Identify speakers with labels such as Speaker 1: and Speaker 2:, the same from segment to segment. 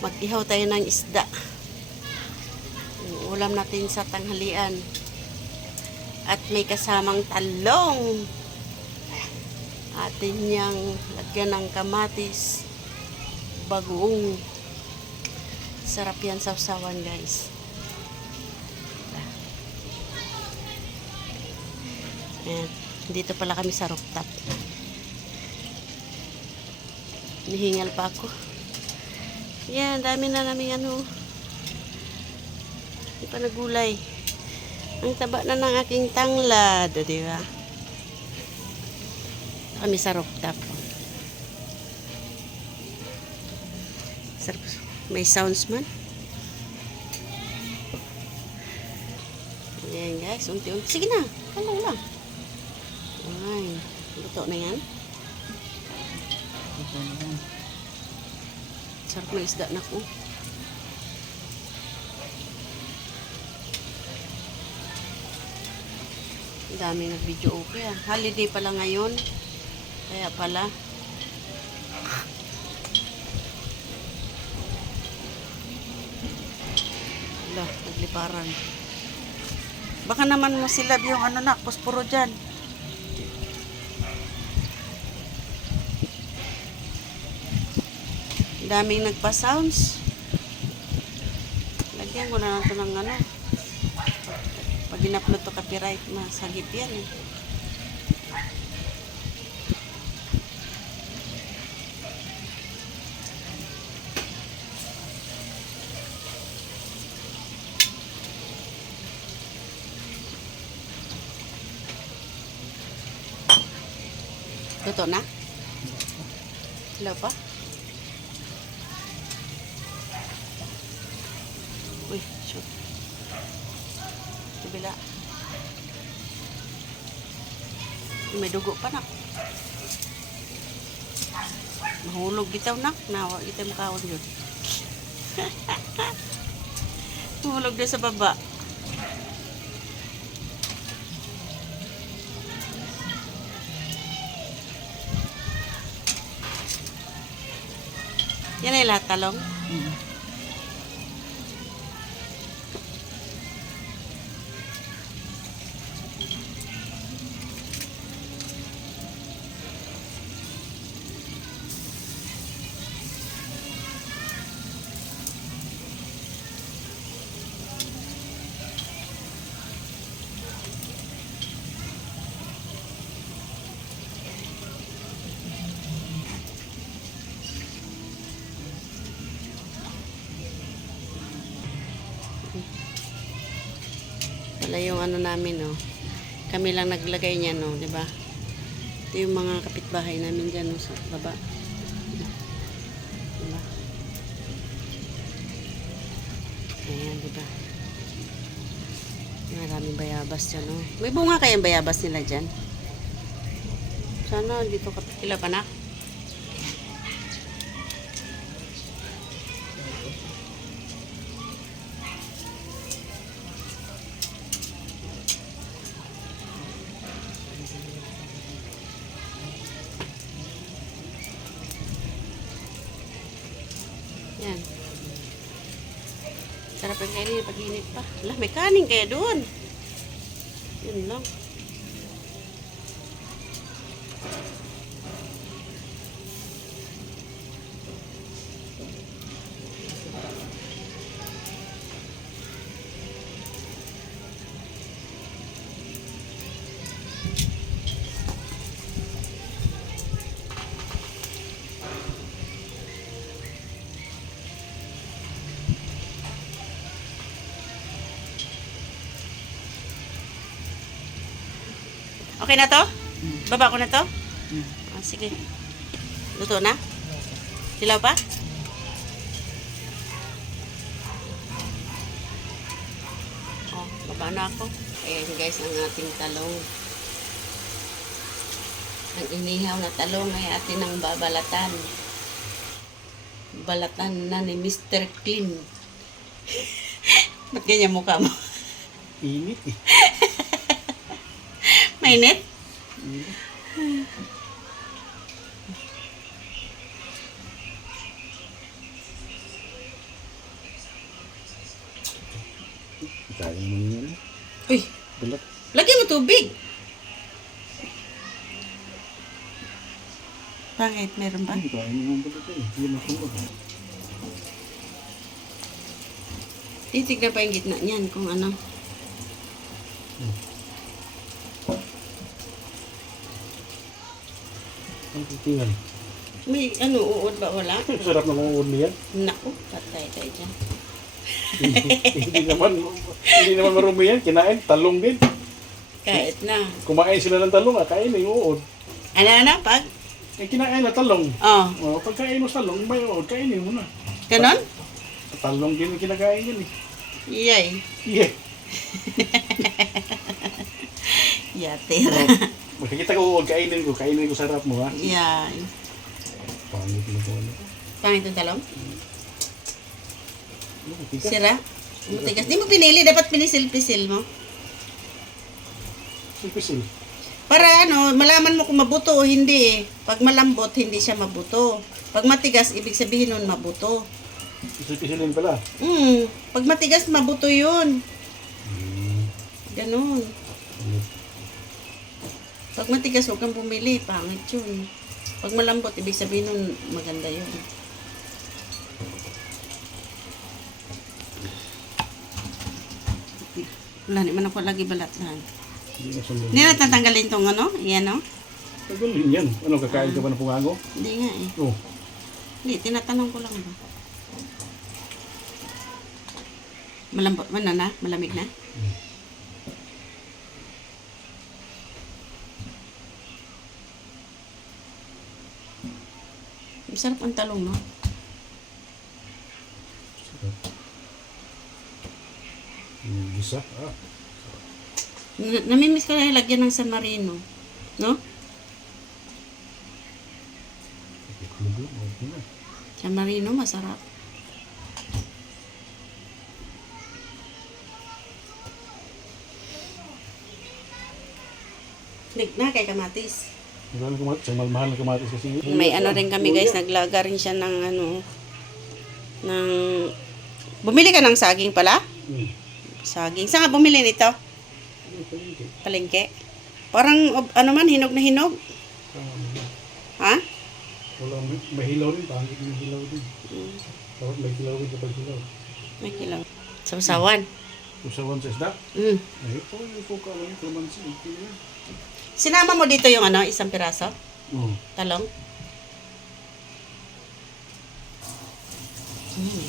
Speaker 1: Mag-ihaw tayo ng isda. Yung ulam natin sa tanghalian. At may kasamang talong. Atin niyang lagyan ng kamatis. Bagoong. Sarap yan sa usawan guys. Ayan. Dito pala kami sa rooftop. Nihingal pa ako. Yan, dami na namin ano. Hindi pa nagulay. Ang taba na ng aking tanglad, di ba? Kami sa rooftop. Sarap. May sounds man. Ayan guys, unti-unti. Sige na, kalaw lang. Ay, luto na yan.
Speaker 2: Ito na yan.
Speaker 1: Sarap ng isda na ko. Ang daming nag-video okay ah. Holiday pala ngayon. Kaya pala. Wala, nagliparan.
Speaker 2: Baka naman masilab yung ano na, posporo dyan.
Speaker 1: Daming nagpa-sounds. Lagyan ko na lang ito ng ano. Pag in-upload to copyright, masagip yan eh. Luto na? Hello pa? May dugo pa nak. Mahulog bitaw nak. Nawa kita mukhaon yun. Mahulog din sa baba. Yan ay lahat talong.
Speaker 2: Mm.
Speaker 1: Wala yung ano namin, no. Kami lang naglagay niya, no, di ba? Ito yung mga kapitbahay namin dyan, no, sa baba. Diba? Ayan, di ba? Maraming bayabas dyan, no. May bunga kayang bayabas nila dyan? Sana dito kapitila pa na. Kanin kaya doon. Yun lang. Okay na to?
Speaker 2: Mm.
Speaker 1: Baba ko na to?
Speaker 2: Mm.
Speaker 1: Ah, sige. Luto na? Hilaw pa? Oh, baba na ako. Ayan guys, ang ating talong. Ang inihaw na talong ay atin ang babalatan. Balatan na ni Mr. Clean. Ba't ganyan mukha mo?
Speaker 2: Init eh.
Speaker 1: Mainit?
Speaker 2: Hmm.
Speaker 3: Kaya mo yun.
Speaker 1: Uy!
Speaker 3: Bilak.
Speaker 1: Lagyan mo tubig! Bakit? Meron ba?
Speaker 3: Kaya mo yung bilak eh. Hindi masunod.
Speaker 1: Titignan pa yung gitna niyan kung ano.
Speaker 3: Hmm. Titingan.
Speaker 1: May ano, uod ba? Wala?
Speaker 3: Sarap na mga uod niyan.
Speaker 1: Naku, patay tayo dyan.
Speaker 3: hindi naman, hindi naman marumi yan. Kinain, talong din.
Speaker 1: Kahit na.
Speaker 3: Kumain sila ng talong, ah, kain yung uod.
Speaker 1: Ano na, pag?
Speaker 3: Eh, kinain na talong.
Speaker 1: Oh,
Speaker 3: Oh, pagkain mo talong, may uod, kainin mo na.
Speaker 1: ganon?
Speaker 3: Talong din kinakain yan eh.
Speaker 1: Yay.
Speaker 3: Yeah.
Speaker 1: Yatira.
Speaker 3: Makikita ko uod, kainin ko, kainin ko sarap mo ha.
Speaker 1: Yay.
Speaker 3: Pangit na po. Ano,
Speaker 1: Pangit yung talong?
Speaker 3: Ano, tika?
Speaker 1: Sira? Matigas. Di mo pinili, dapat pinisil-pisil mo.
Speaker 3: Sipisil.
Speaker 1: Para ano, malaman mo kung mabuto o hindi. Pag malambot, hindi siya mabuto. Pag matigas, ibig sabihin nun mabuto.
Speaker 3: Sipisilin pala.
Speaker 1: Hmm, pag matigas, mabuto yun.
Speaker 3: Hmm.
Speaker 1: Ganon. Pag matigas, huwag kang bumili. Pangit yun. Pag malambot, ibig sabihin nun maganda yun. Wala naman ako lagi balat na.
Speaker 3: Hindi na
Speaker 1: na tatanggalin tong ano? Yan o?
Speaker 3: Tagalin yan. Ano, kakain ka ba ng pungago?
Speaker 1: Hindi nga eh.
Speaker 3: Oh.
Speaker 1: Hindi, tinatanong ko lang ba? Malambot, ano na? Malamig na? Masarap ang talong, no?
Speaker 3: Yung gisa. Ah.
Speaker 1: Na- namimiss ko na lagyan ng San Marino. No? San Marino, masarap. Lig na kay kamatis.
Speaker 3: Mahal na kamatis. Kasi.
Speaker 1: May ano rin kami guys, naglaga rin siya ng ano, ng, bumili ka ng saging pala?
Speaker 3: Hmm.
Speaker 1: Saging. Saan ka bumili nito?
Speaker 3: Ano, palengke.
Speaker 1: Parang, ano man, hinog na hinog.
Speaker 3: Ah,
Speaker 1: Ha?
Speaker 3: Wala, may, may hilaw rin. Pangit yung hilaw din. Dapat may hilaw rin kapag hilaw.
Speaker 1: May kilaw. Sausawan.
Speaker 3: Usawan sa isda.
Speaker 1: Mm.
Speaker 3: Ay, ito yung suka lang. Okay na yan.
Speaker 1: Sinama mo dito yung ano, isang piraso?
Speaker 3: Oh.
Speaker 1: Talong? Hmm.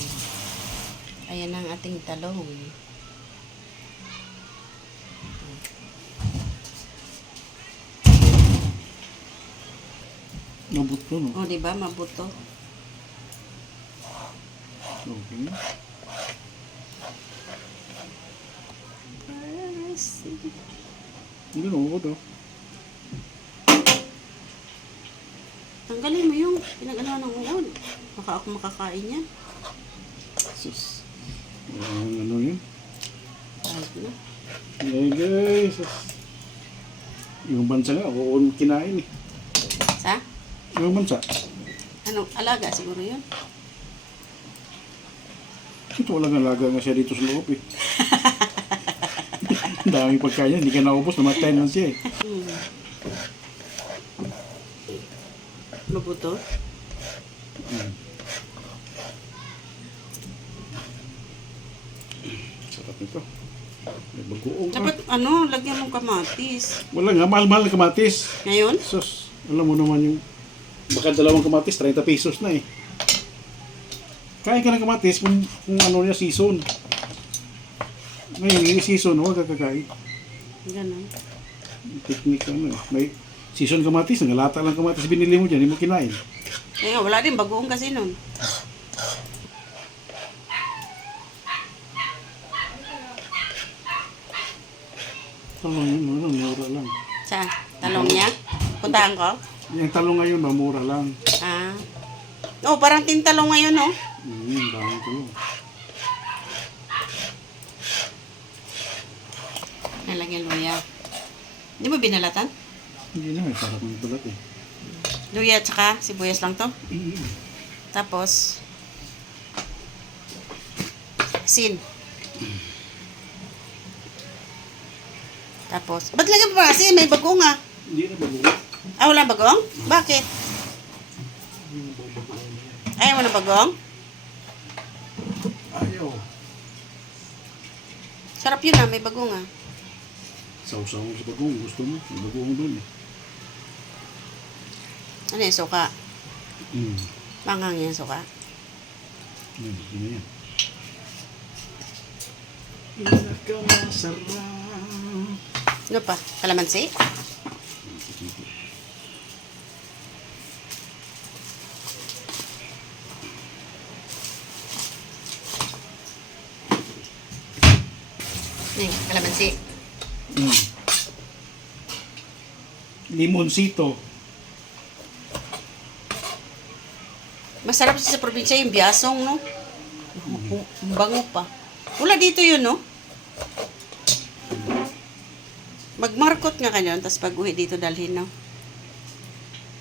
Speaker 1: Ayan ang ating talong.
Speaker 3: Nabot ko, no?
Speaker 1: O, di ba? Mabuto.
Speaker 3: Okay na. Hindi na, ubod,
Speaker 1: Tanggalin mo yung pinag-ano ng uod. Baka ako makakain yan. Sus.
Speaker 3: Ang ano yun?
Speaker 1: Kahit na.
Speaker 3: Hey guys. Yung bansa nga, oo kinain eh.
Speaker 1: Sa?
Speaker 3: Yung bansa.
Speaker 1: Anong alaga siguro yun?
Speaker 3: Ito walang alaga nga siya dito sa loob eh. Ang daming pagkain niya, hindi ka naubos, namatay na siya eh.
Speaker 1: Hmm. Mabuto?
Speaker 3: Sarap nito. May bagoong ka.
Speaker 1: Dapat ano, lagyan mong kamatis.
Speaker 3: Wala nga, mahal-mahal na kamatis.
Speaker 1: Ngayon?
Speaker 3: Sus, alam mo naman yung baka dalawang kamatis, 30 pesos na eh. Kain ka ng kamatis kung, kung ano niya season. Ngayon, yung season, huwag ka kakain.
Speaker 1: Ganun.
Speaker 3: Technique ano eh. May season kamatis, nangalata lang kamatis binili mo dyan, hindi mo kinain.
Speaker 1: Eh, wala din bagoong kasi nun.
Speaker 3: Talong yun, ano, mura lang.
Speaker 1: Sa talong niya? Puntahan ko?
Speaker 3: Yung talong ngayon, mura lang.
Speaker 1: Ah. Oh, parang tintalong ngayon, oh.
Speaker 3: Hmm, dami talong.
Speaker 1: Nalagyan luya. Di mo binalatan?
Speaker 3: Hindi na, eh, parang may balat eh.
Speaker 1: Luya at saka sibuyas lang to.
Speaker 3: Mm.
Speaker 1: Tapos, sin. Tapos, ba't lagyan pa kasi may bagong ah?
Speaker 3: Hindi na bago.
Speaker 1: Ah, wala bagong? Bakit? Ayaw mo na bagong?
Speaker 3: Ayaw.
Speaker 1: Sarap yun ah, may bagong ah.
Speaker 3: Sausaw sa bagong. Gusto mo. May bagong doon eh.
Speaker 1: Ano yung suka?
Speaker 3: Hmm.
Speaker 1: Manghang yung suka.
Speaker 3: Yan, yun yan.
Speaker 1: Ano pa? Kalamansi? Ano kalamansi?
Speaker 3: Hmm. Limonsito.
Speaker 1: Masarap sa probinsya yung biasong, no? Ang Bango pa. Wala dito yun, no? Magmarkot nga kayo, tapos pag uwi dito dalhin, no?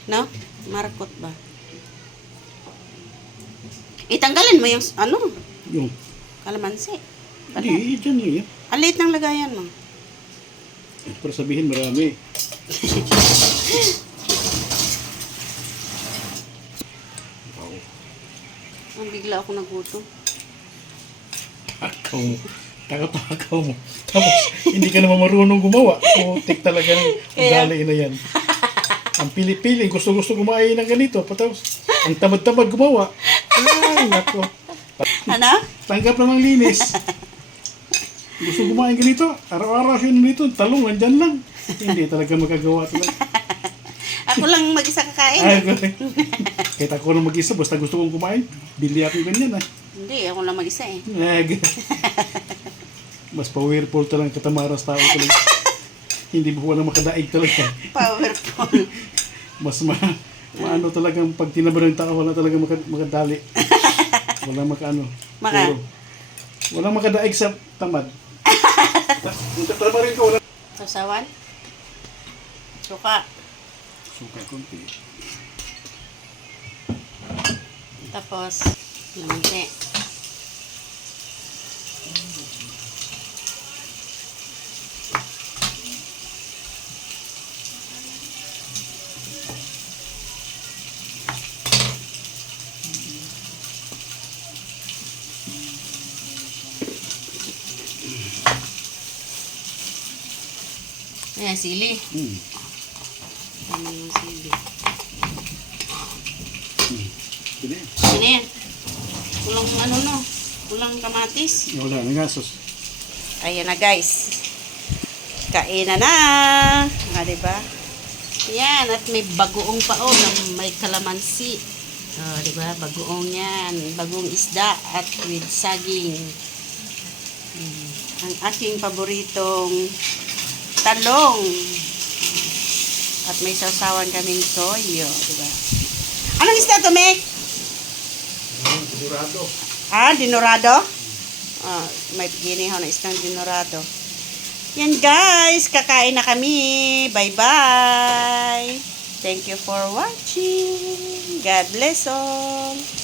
Speaker 1: No? Markot ba? Itanggalin mo yung, ano,
Speaker 3: Yung.
Speaker 1: kalamansi. Ano?
Speaker 3: Hindi, dyan yun.
Speaker 1: Ang liit ng lagayan mo.
Speaker 3: Para sabihin marami.
Speaker 1: Ang bigla ako nagutom.
Speaker 3: Takaw mo. Takaw mo. Tapos, hindi ka naman marunong gumawa. Putik talagang
Speaker 1: Kaya-
Speaker 3: ugali na yan. Ang pili-pili, gusto-gusto kumain ng ganito. Patapos, ang tamad-tamad gumawa. Ay, nako.
Speaker 1: Ano?
Speaker 3: Tanggap namang linis. Gusto kumain ganito. Araw-araw siya nito. Talong, nandyan lang. Hindi talaga magagawa talaga.
Speaker 1: Ako lang mag-isa kakain.
Speaker 3: Ay, Kahit ako na mag-isa, basta gusto kong kumain, bili ako ganyan ah.
Speaker 1: Hindi, ako lang mag-isa eh.
Speaker 3: Nag. Mas powerful talagang katamaras tao talaga. Hindi mo wala makadaig talaga.
Speaker 1: Powerful.
Speaker 3: Mas ma maano talagang pag tinaba ng tao, wala talaga maka, makadali. Wala makaano.
Speaker 1: Maka?
Speaker 3: Puro. Walang makadaig sa tamad. Tatama rin ka, wala.
Speaker 1: Sausawan? Suka.
Speaker 3: Suka konti.
Speaker 1: Tapos, lamansi. Ayan, sili.
Speaker 3: Hmm.
Speaker 1: Ano yung sili?
Speaker 3: Pwede.
Speaker 1: Ano yan? Kulang ano no? Kulang kamatis.
Speaker 3: Wala, nagasos.
Speaker 1: Ayan na guys. Kainan na. Ah, diba? Yan. At may bagoong pa oh, na may kalamansi. Oh, diba? Bagoong yan. Bagong isda at with saging. Mm. Ang aking paboritong talong. At may sausawan kaming toyo. Diba? Anong isda to, Mek?
Speaker 3: Sigurado.
Speaker 1: Ah, dinorado? Ah, may ginihaw na isang dinorado. Yan guys, kakain na kami. Bye-bye. Thank you for watching. God bless all.